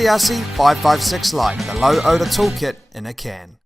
CRC 556 line, the low odour toolkit in a can.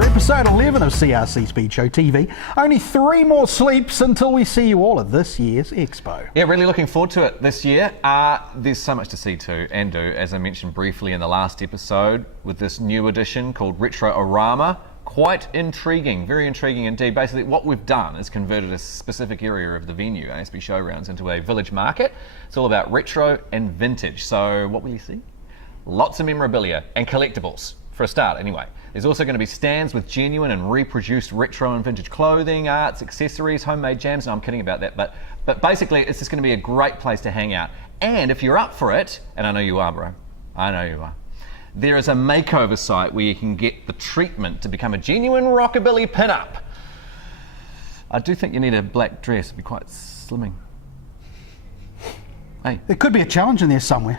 Episode 11 of CRC Speedshow TV. Only 3 more sleeps until we see you all at this year's Expo. Yeah, really looking forward to it this year. There's so much to see and do, as I mentioned briefly in the last episode, with this new edition called Retro-orama. Quite intriguing, very intriguing indeed. Basically, what we've done is converted a specific area of the venue, ASB Showgrounds, into a village market. It's all about retro and vintage. So what will you see? Lots of memorabilia and collectibles, for a start anyway. There's also going to be stands with genuine and reproduced retro and vintage clothing, arts, accessories, homemade jams. No, I'm kidding about that, but basically it's just going to be a great place to hang out. And if you're up for it, and I know you are, bro, I know you are, there is a makeover site where you can get the treatment to become a genuine rockabilly pin-up. I do think you need a black dress, it'd be quite slimming. Hey. There could be a challenge in there somewhere.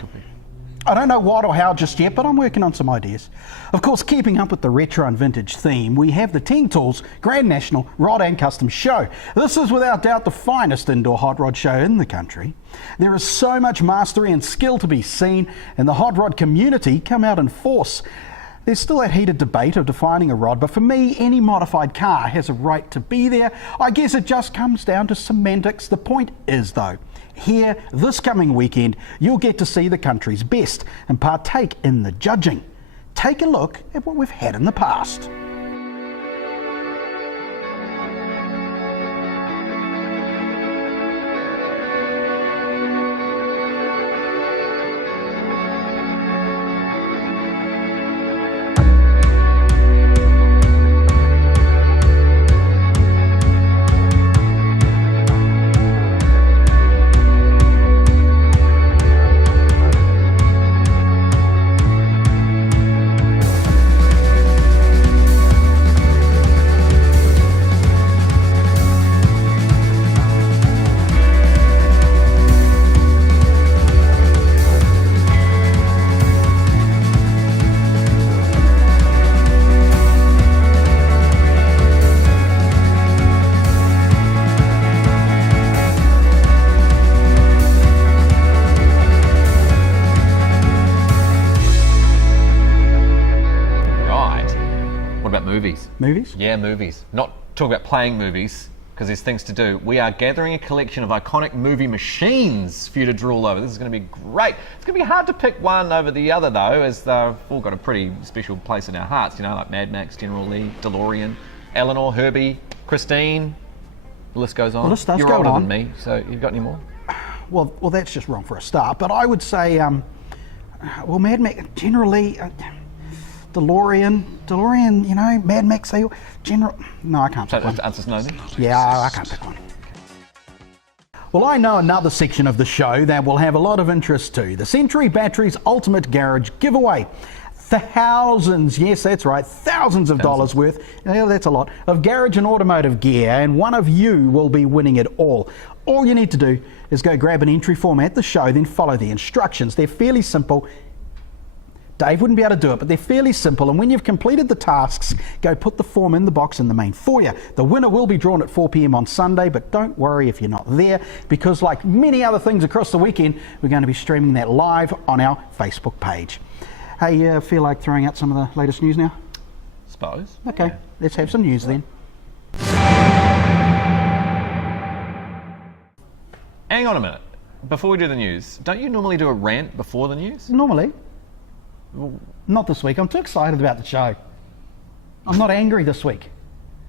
I don't know what or how just yet, but I'm working on some ideas. Of course, keeping up with the retro and vintage theme, we have the 10 Tools Grand National Rod and Custom Show. This is without doubt the finest indoor hot rod show in the country. There is so much mastery and skill to be seen, and the hot rod community come out in force. There's still that heated debate of defining a rod, but for me, any modified car has a right to be there. I guess it just comes down to semantics. The point is, though, here, this coming weekend, you'll get to see the country's best and partake in the judging. Take a look at what we've had in the past. Movies? Yeah, movies. Not talk about playing movies, because there's things to do. We are gathering a collection of iconic movie machines for you to drool over. This is going to be great. It's going to be hard to pick one over the other, though, as they've all got a pretty special place in our hearts, you know, like Mad Max, General Lee, DeLorean, Eleanor, Herbie, Christine. The list goes on. The list does You're go older on. than me, so you've got any more? Well, that's just wrong for a start, but I would say, Mad Max, General Lee, DeLorean, you know, Mad Max, General... No, I can't pick one. So answer's no then? Yeah, I can't pick one. Well, I know another section of the show that will have a lot of interest too. The Century Batteries Ultimate Garage Giveaway. Thousands, yes, that's right, thousands of dollars worth, yeah, that's a lot, of garage and automotive gear, and one of you will be winning it all. All you need to do is go grab an entry form at the show, then follow the instructions. They're fairly simple. Dave wouldn't be able to do it, but they're fairly simple, and when you've completed the tasks, go put the form in the box in the main foyer. The winner will be drawn at 4 p.m. on Sunday, but don't worry if you're not there, because like many other things across the weekend, we're going to be streaming that live on our Facebook page. Hey, feel like throwing out some of the latest news now? Suppose. Okay, Let's have some news then. Hang on a minute. Before we do the news, don't you normally do a rant before the news? Normally. Not this week. I'm too excited about the show. I'm not angry this week.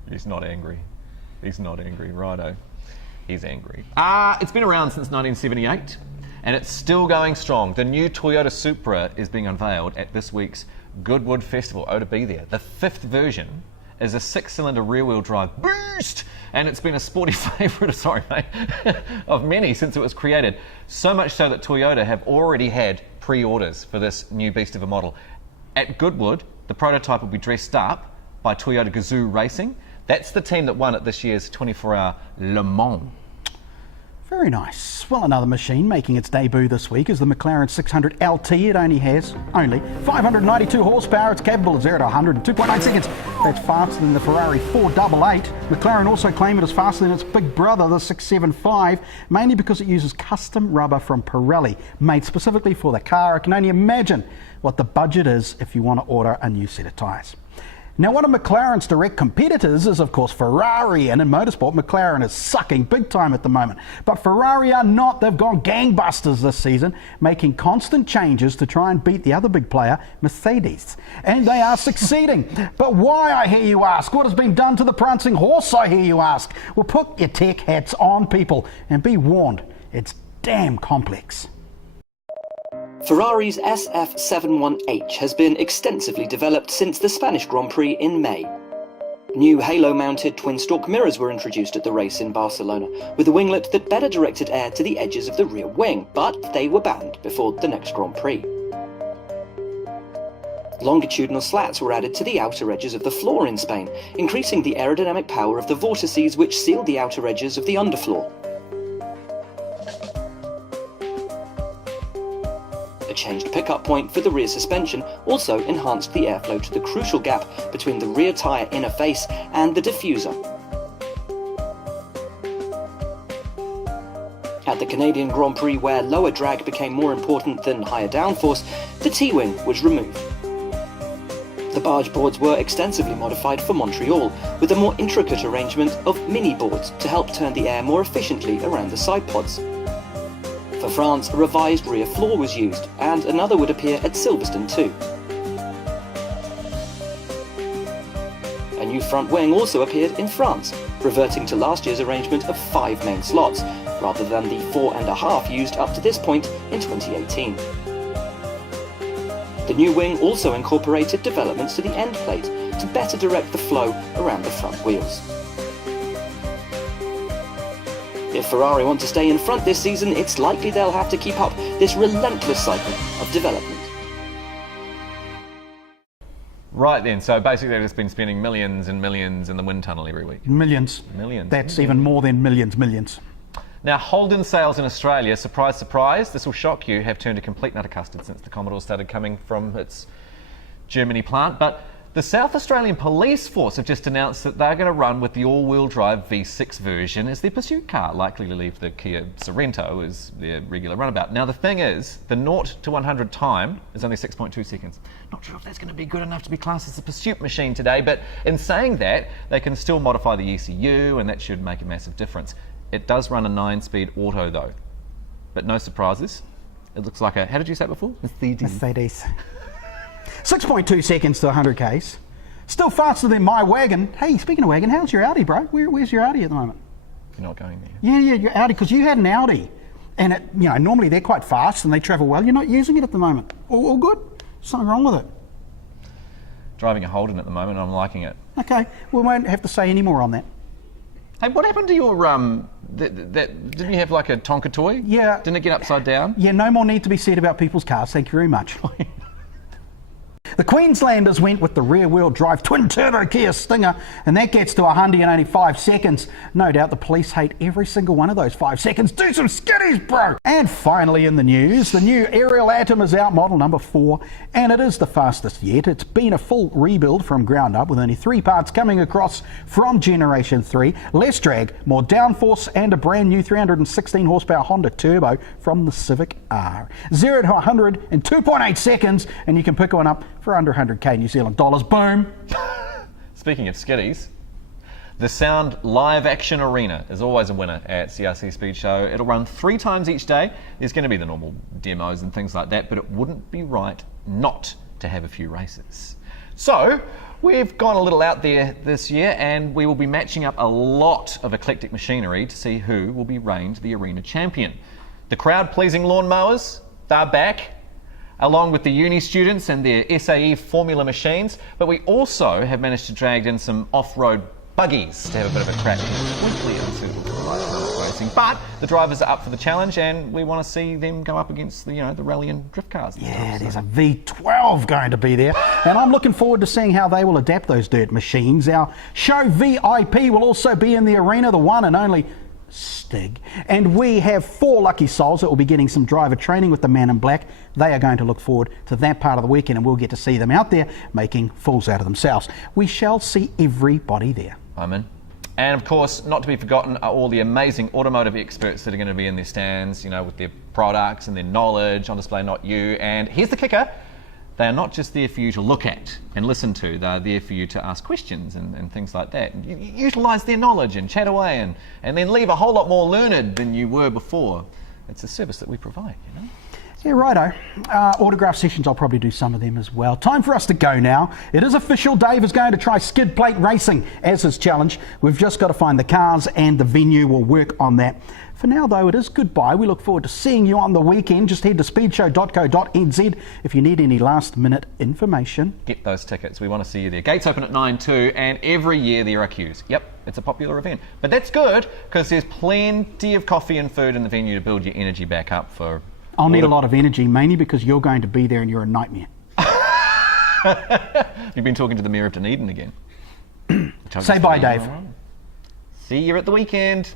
He's not angry. He's not angry, righto. He's angry. It's been around since 1978, and it's still going strong. The new Toyota Supra is being unveiled at this week's Goodwood Festival. Oh, to be there. The 5th version is a 6-cylinder rear-wheel drive boost, and it's been a sporty favourite, of many since it was created. So much so that Toyota have already had pre-orders for this new beast of a model. At Goodwood, the prototype will be dressed up by Toyota Gazoo Racing. That's the team that won at this year's 24-hour Le Mans. Very nice. Well, another machine making its debut this week is the McLaren 600 LT. It only has 592 horsepower. It's capable of 0 to 100 in 2.9 seconds. That's faster than the Ferrari 488. McLaren also claim it is faster than its big brother, the 675, mainly because it uses custom rubber from Pirelli, made specifically for the car. I can only imagine what the budget is if you want to order a new set of tyres. Now, one of McLaren's direct competitors is, of course, Ferrari, and in motorsport, McLaren is sucking big time at the moment. But Ferrari are not. They've gone gangbusters this season, making constant changes to try and beat the other big player, Mercedes. And they are succeeding. But why, I hear you ask? What has been done to the prancing horse, I hear you ask? Well, put your tech hats on, people, and be warned, it's damn complex. Ferrari's SF71H has been extensively developed since the Spanish Grand Prix in May. New halo-mounted twin-stalk mirrors were introduced at the race in Barcelona, with a winglet that better directed air to the edges of the rear wing, but they were banned before the next Grand Prix. Longitudinal slats were added to the outer edges of the floor in Spain, increasing the aerodynamic power of the vortices which sealed the outer edges of the underfloor. A changed pickup point for the rear suspension also enhanced the airflow to the crucial gap between the rear tyre inner face and the diffuser. At the Canadian Grand Prix, where lower drag became more important than higher downforce, the T-wing was removed. The barge boards were extensively modified for Montreal, with a more intricate arrangement of mini boards to help turn the air more efficiently around the side pods. For France, a revised rear floor was used, and another would appear at Silverstone too. A new front wing also appeared in France, reverting to last year's arrangement of 5 main slots, rather than the 4.5 used up to this point in 2018. The new wing also incorporated developments to the end plate to better direct the flow around the front wheels. If Ferrari want to stay in front this season, it's likely they'll have to keep up this relentless cycle of development. Right then, so basically they've just been spending millions and millions in the wind tunnel every week. Millions. Millions. That's even more than millions. Now, Holden sales in Australia, surprise, surprise, this will shock you, have turned a complete nutter custard since the Commodore started coming from its Germany plant. But the South Australian Police Force have just announced that they're going to run with the all-wheel drive V6 version as their pursuit car, likely to leave the Kia Sorento as their regular runabout. Now, the thing is, the 0 to 100 time is only 6.2 seconds. Not sure if that's going to be good enough to be classed as a pursuit machine today, but in saying that, they can still modify the ECU, and that should make a massive difference. It does run a 9-speed auto, though. But no surprises. It looks like a, how did you say it before? Mercedes. 6.2 seconds to 100 k's. Still faster than my wagon. Hey, speaking of wagon, how's your Audi, bro? Where's your Audi at the moment? You're not going there. Yeah, your Audi, because you had an Audi. And it, normally they're quite fast and they travel well. You're not using it at the moment. All good? Something wrong with it? Driving a Holden at the moment, and I'm liking it. Okay, we won't have to say any more on that. Hey, what happened to your, didn't you have like a Tonka toy? Yeah. Didn't it get upside down? Yeah, no more need to be said about people's cars. Thank you very much. The Queenslanders went with the rear-wheel drive twin-turbo Kia Stinger, and that gets to 100 in only 5 seconds. No doubt the police hate every single one of those 5 seconds. Do some skitties, bro! And finally in the news, the new Ariel Atom is out, model number 4, and it is the fastest yet. It's been a full rebuild from ground up, with only 3 parts coming across from Generation 3. Less drag, more downforce, and a brand new 316 horsepower Honda Turbo from the Civic R. 0 to 100 in 2.8 seconds, and you can pick one up for under 100k New Zealand dollars. Boom! Speaking of skitties, The Sound Live Action Arena is always a winner at CRC Speed Show. It'll run 3 times each day. There's going to be the normal demos and things like that, but it wouldn't be right not to have a few races. So we've gone a little out there this year, and we will be matching up a lot of eclectic machinery to see who will be reigned the arena champion. The crowd-pleasing lawnmowers, they're back, along with the uni students and their SAE formula machines, but we also have managed to drag in some off-road buggies to have a bit of a crack. Completely unsuitable for light racing, but the drivers are up for the challenge, and we want to see them go up against the rally and drift cars. Yeah, there's a V12 going to be there, and I'm looking forward to seeing how they will adapt those dirt machines. Our show VIP will also be in the arena, the one and only Stig, and we have 4 lucky souls that will be getting some driver training with the Man in Black. They are going to look forward to that part of the weekend, and we'll get to see them out there making fools out of themselves. We shall see everybody there. I'm in. And of course, not to be forgotten are all the amazing automotive experts that are going to be in their stands, with their products and their knowledge on display, not you. And here's the kicker. They are not just there for you to look at and listen to, they're there for you to ask questions and things like that. You utilise their knowledge and chat away and then leave a whole lot more learned than you were before. It's a service that we provide, Yeah, righto. Autograph sessions, I'll probably do some of them as well. Time for us to go now. It is official. Dave is going to try skid plate racing as his challenge. We've just got to find the cars and the venue. We'll work on that. For now, though, it is goodbye. We look forward to seeing you on the weekend. Just head to speedshow.co.nz if you need any last-minute information. Get those tickets. We want to see you there. Gates open at 9 too, and every year there are queues. Yep, it's a popular event. But that's good, because there's plenty of coffee and food in the venue to build your energy back up for... I'll need a lot of energy, mainly because you're going to be there and you're a nightmare. You've been talking to the Mayor of Dunedin again. Say bye, Dave. See you at the weekend.